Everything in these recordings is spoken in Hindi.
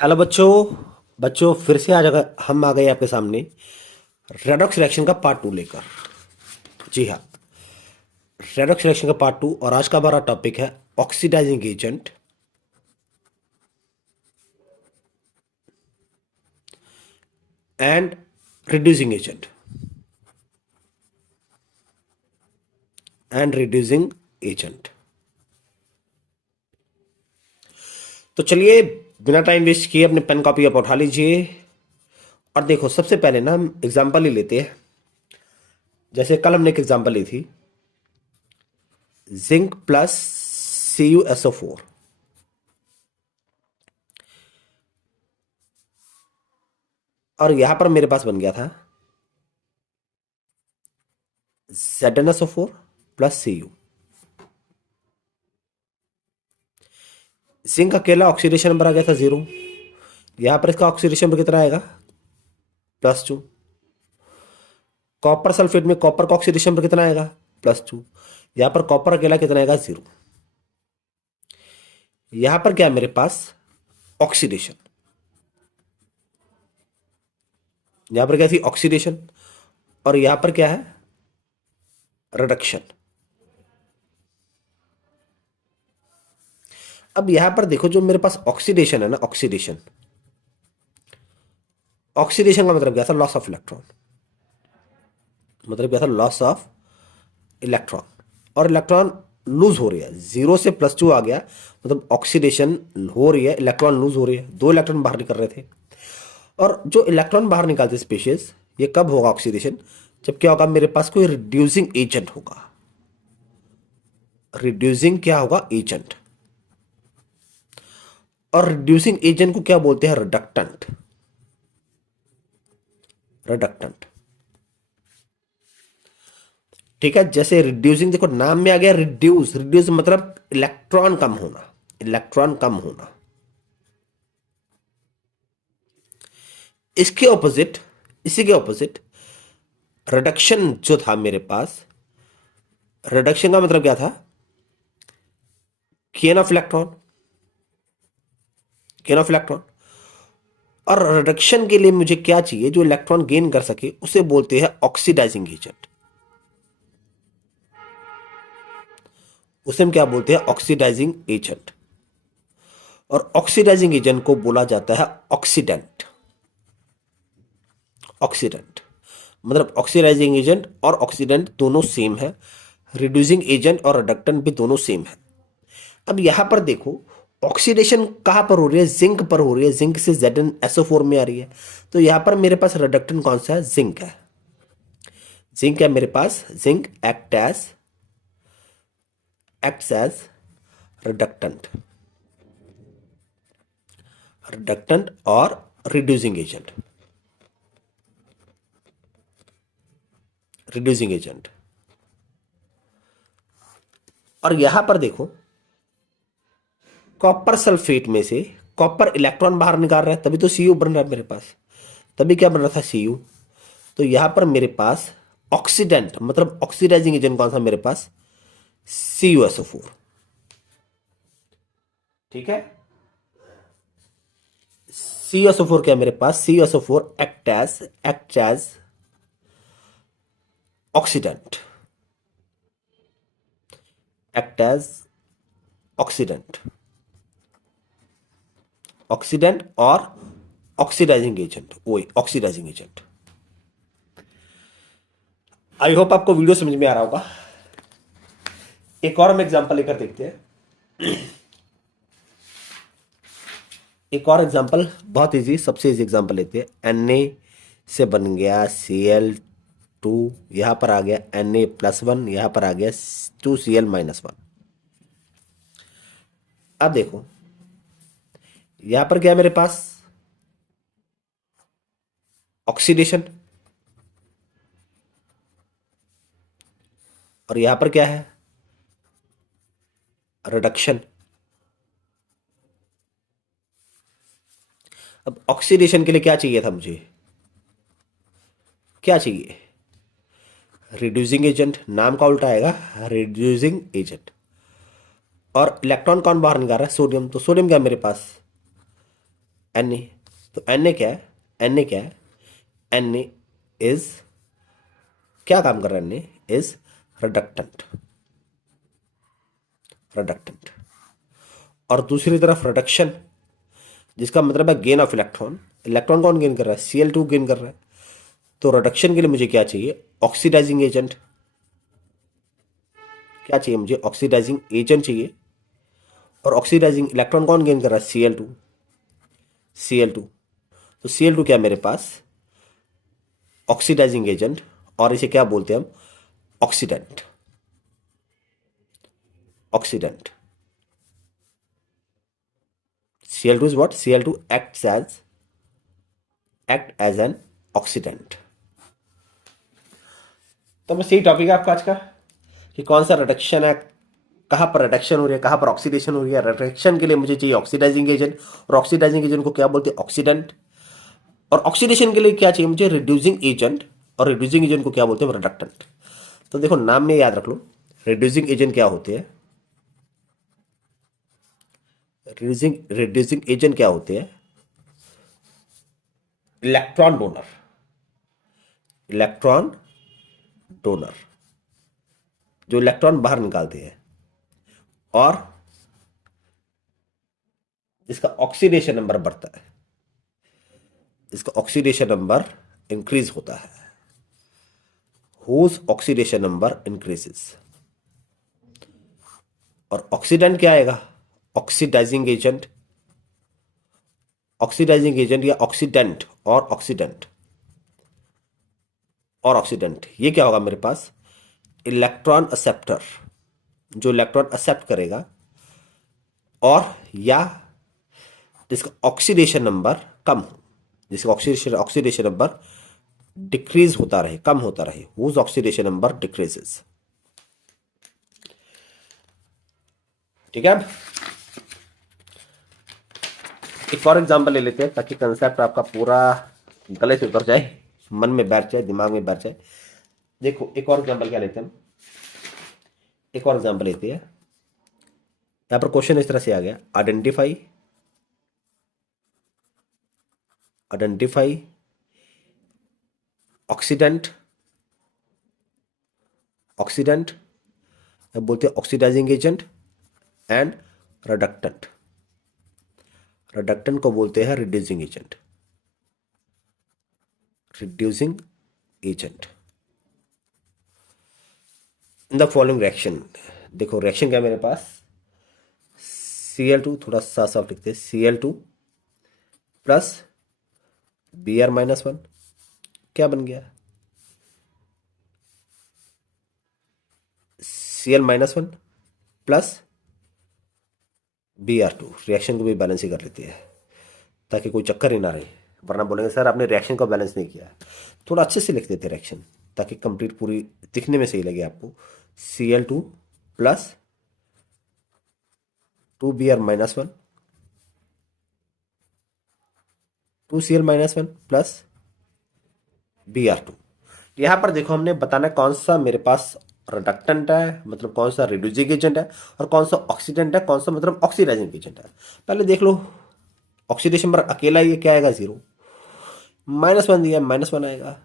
हेलो बच्चों। बच्चों फिर से आज हम आ गए आपके सामने रेडॉक्स रिएक्शन का पार्ट 2 लेकर। जी हाँ, रेडॉक्स रिएक्शन का पार्ट 2 और आज का हमारा टॉपिक है oxidising agent and reducing agent and reducing agent. तो चलिए बिना टाइम वेस्ट किए अपने पेन कॉपी आप उठा लीजिए और देखो, सबसे पहले ना हम एग्जांपल ही लेते हैं। जैसे कल हमने एक एग्जांपल ली थी, जिंक प्लस CuSO4। और यहां पर मेरे पास बन गया था ZnSO4 प्लस Cu। जिंक अकेला ऑक्सीडेशन नंबर आ गया था 0। यहां पर इसका ऑक्सीडेशन नंबर कितना आएगा? +2। कॉपर सल्फेट में कॉपर का ऑक्सीडेशन नंबर कितना आएगा? +2। यहां पर कॉपर अकेला कितना आएगा? 0। यहां पर क्या है मेरे पास? ऑक्सीडेशन। यहां पर क्या थी? ऑक्सीडेशन। और यहां पर क्या है? रिडक्शन। अब यहां पर देखो, जो मेरे पास ऑक्सीडेशन है ना, ऑक्सीडेशन, ऑक्सीडेशन का मतलब क्या था? Loss of electron. मतलब क्या था? Loss of electron. और इलेक्ट्रॉन लूज हो रही है, 0 से +2 आ गया, मतलब ऑक्सीडेशन हो रही है, इलेक्ट्रॉन लूज हो रही है, 2 इलेक्ट्रॉन बाहर निकल रहे थे। और जो इलेक्ट्रॉन बाहर निकालते स्पेशीज, ये कब होगा ऑक्सीडेशन? जब क्या होगा? मेरे पास कोई रिड्यूसिंग एजेंट होगा। रिड्यूसिंग क्या होगा? एजेंट। और रिड्यूसिंग एजेंट को क्या बोलते हैं? रिडक्टेंट। रिडक्टेंट। ठीक है। जैसे रिड्यूसिंग, देखो नाम में आ गया रिड्यूस। रिड्यूस मतलब इलेक्ट्रॉन कम होना, इलेक्ट्रॉन कम होना। इसके ऑपोजिट, इसी के ऑपोजिट रिडक्शन जो था मेरे पास, रिडक्शन का मतलब क्या था? Gain of electron. Gain of electron. और रिडक्शन के लिए मुझे क्या चाहिए? जो इलेक्ट्रॉन गेन कर सके, उसे बोलते हैं ऑक्सीडाइजिंग एजेंट। उसे हम क्या बोलते हैं? Oxidising agent. और ऑक्सीडाइजिंग एजेंट को बोला जाता है ऑक्सीडेंट। ऑक्सीडेंट मतलब ऑक्सीडाइजिंग एजेंट और ऑक्सीडेंट दोनों सेम है। रिड्यूसिंग एजेंट और रिडक्टेंट भी दोनों सेम है। अब यहां पर देखो, ऑक्सीडेशन कहां पर हो रही है? जिंक पर हो रही है। जिंक से ZnSO4 में आ रही है। तो यहां पर मेरे पास रिडक्टेंट कौन सा है? जिंक है। जिंक है मेरे पास। Zinc acts as reductant. Reductant और रिड्यूसिंग एजेंट। Reducing agent. और यहां पर देखो, कॉपर सल्फेट में से कॉपर इलेक्ट्रॉन बाहर निकाल रहा है, तभी तो Cu बन रहा है मेरे पास। तभी क्या बन रहा था? Cu। तो यहां पर मेरे पास ऑक्सीडेंट मतलब ऑक्सीडाइजिंग एजेंट कौन सा मेरे पास? CuSO4। ठीक है। CuSO4 क्या मेरे पास? CuSO4 act as oxidant. Act as oxidant. Oxidant और ऑक्सीडाइजिंग एजेंट। वही ऑक्सीडाइजिंग एजेंट। आई होप आपको वीडियो समझ में आ रहा होगा। एक और हम एग्जांपल लेकर देखते हैं। एक और एग्जांपल, बहुत इजी, सबसे इजी एग्जांपल लेते हैं। Na से बन गया Cl2, यहां पर आ गया Na+1, यहां पर आ गया 2Cl-1। अब देखो, यहां पर क्या है मेरे पास? ऑक्सीडेशन। और यहां पर क्या है? रिडक्शन। अब ऑक्सीडेशन के लिए क्या चाहिए था मुझे? क्या चाहिए? Reducing agent. नाम का उल्टा आएगा, रिड्यूसिंग एजेंट। और इलेक्ट्रॉन कौन बाहर निकाल रहा है? सोडियम। तो सोडियम क्या है मेरे पास? Na, तो Na क्या है, Na क्या है, Na इज, क्या काम कर रहा है, Na इज रिडक्टेंट, रिडक्टेंट। और दूसरी तरफ रिडक्शन, जिसका मतलब है गेन ऑफ इलेक्ट्रॉन, इलेक्ट्रॉन कौन गेन कर रहा है, Cl2 गेन कर रहा है। तो रिडक्शन के लिए मुझे क्या चाहिए, ऑक्सीडाइजिंग एजेंट, क्या चाहिए मुझे, ऑक्सीडाइजिंग एजेंट चाहिए। और ऑक्सीडाइजिंग इलेक्ट्रॉन कौन गेन कर रहा है, Cl2, Cl2। तो Cl2 क्या है मेरे पास, ऑक्सीडाइजिंग एजेंट, और इसे क्या बोलते हैं हम, oxidant, oxidant. Cl2 is what, Cl2 act as an oxidant। तो बस यही टॉपिक है आपका आज का, कि कौन सा रिडक्शन है, कहाँ पर रिडक्शन हो रही है, कहाँ पर ऑक्सीडेशन हो रही है। रिडक्शन के लिए मुझे चाहिए ऑक्सीडाइजिंग एजेंट, और ऑक्सीडाइजिंग एजेंट को क्या बोलते हैं, ऑक्सीडेंट। और ऑक्सीडेशन के लिए क्या चाहिए मुझे, रिड्यूसिंग एजेंट, और रिड्यूसिंग एजेंट को क्या बोलते हैं, रिडक्टेंट। तो देखो नाम में याद रख लो, रिड्यूसिंग एजेंट क्या होते हैं, रिड्यूसिंग एजेंट क्या होते हैं, इलेक्ट्रॉन डोनर, इलेक्ट्रॉन डोनर, जो इलेक्ट्रॉन बाहर निकालते हैं, और इसका ऑक्सीडेशन नंबर बढ़ता है, इसका ऑक्सीडेशन नंबर इंक्रीज होता है, हुज ऑक्सीडेशन नंबर इंक्रीजेस। और ऑक्सीडेंट क्या आएगा, ऑक्सीडाइजिंग एजेंट, ऑक्सीडाइजिंग एजेंट या ऑक्सीडेंट, और ऑक्सीडेंट, और ऑक्सीडेंट, ये क्या होगा मेरे पास, इलेक्ट्रॉन एक्सेप्टर, जो इलेक्ट्रॉन एक्सेप्ट करेगा, और या जिसका ऑक्सीडेशन नंबर कम हो, जिसका ऑक्सीडेशन नंबर डिक्रीज होता रहे, कम होता रहे, हुज ऑक्सीडेशन नंबर डिक्रीजेस। ठीक है, अब एक और एग्जांपल ले लेते हैं, ताकि कंसेप्ट आपका पूरा गले से उतर जाए, मन में बैठ जाए, दिमाग में बैठ जाए। देखो एक और एग्जांपल क्या लेते हैं हम, एक और एग्जांपल लेते हैं। यहां पर क्वेश्चन इस तरह से आ गया, आइडेंटिफाई, आइडेंटिफाई ऑक्सीडेंट, ऑक्सीडेंट बोलते हैं oxidising agent, and reductant, reductant को बोलते हैं reducing agent, reducing agent. In the following reaction, देखो रिएक्शन क्या है मेरे पास, Cl2, थोड़ा सा साफ लिखते हैं, Cl2 प्लस Br-1, क्या बन गया, Cl-1 प्लस Br2। रिएक्शन को भी बैलेंस ही कर लेते हैं, ताकि कोई चक्कर ही ना रहे, वरना बोलेंगे सर आपने रिएक्शन को बैलेंस नहीं किया है। थोड़ा अच्छे से लिख देते हैं रिएक्शन, ताकि कंप्लीट पूरी दिखने में सही लगे आपको। Cl2 plus 2Br-1, 2Cl-1 plus Br2। यहां पर देखो हमने बताना कौन सा मेरे पास रिडक्टेंट है, मतलब कौन सा रिड्यूसिंग एजेंट है, और कौन सा ऑक्सीडेंट है, कौन सा मतलब ऑक्सीडाइजिंग एजेंट है। पहले देख लो, ऑक्सीडेशन पर अकेला ये क्या आएगा, 0, -1 दिया, -1 आएगा।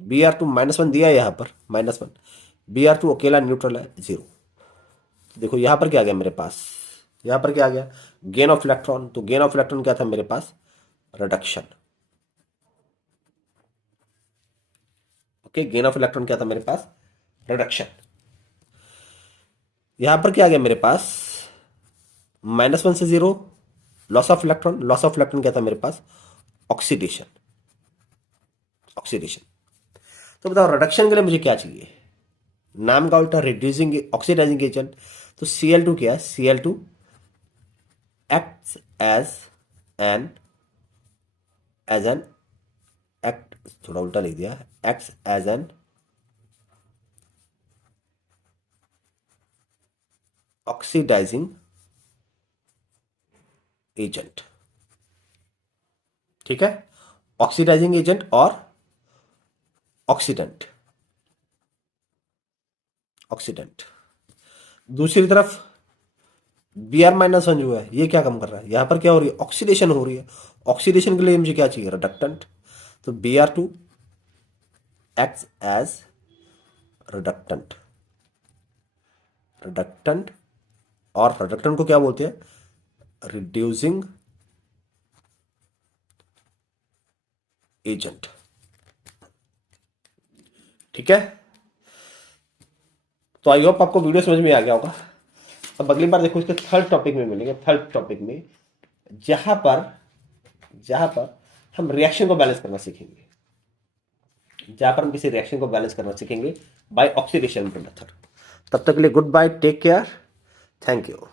Br2 -1 दिया है, यहाँ पर -1, Br2 अकेला न्यूट्रल है, 0। देखो यहाँ पर क्या आ गया मेरे पास, यहाँ पर क्या आ गया, गेन ऑफ इलेक्ट्रॉन। तो गेन ऑफ इलेक्ट्रॉन क्या था मेरे पास, reduction. Okay, gain of electron क्या था मेरे पास, रिडक्शन। यहां पर क्या आ गया मेरे पास, -1 से 0, loss of electron. Loss of electron क्या था मेरे पास, ऑक्सीडेशन, ऑक्सीडेशन। तो बताओ रिडक्शन के लिए मुझे क्या चाहिए, नाम का उल्टा, रिड्यूसिंग ऑक्सीडाइजिंग एजेंट। तो Cl2 क्या है, Cl2 act as an act, थोड़ा उल्टा लिख दिया, act as an oxidizing agent. ठीक है, ऑक्सीडाइजिंग एजेंट और ऑक्सीडेंट, ऑक्सीडेंट। दूसरी तरफ Br-1 जो है ये क्या कम कर रहा है, यहां पर क्या हो रही है, ऑक्सीडेशन हो रही है। ऑक्सीडेशन के लिए मुझे क्या चाहिए, रिडक्टेंट। तो Br2 acts as reductant. Reductant, और रिडक्टेंट को क्या बोलते हैं, रिड्यूसिंग एजेंट। ठीक है, तो आई होप आपको वीडियो समझ में आ गया होगा। अब अगली बार देखो, इसके थर्ड टॉपिक में मिलेंगे, थर्ड टॉपिक में जहां पर हम रिएक्शन को बैलेंस करना सीखेंगे, जहां पर हम किसी रिएक्शन को बैलेंस करना सीखेंगे बाय ऑक्सीडेशन मेथड। तब तक के लिए goodbye, take care, thank you.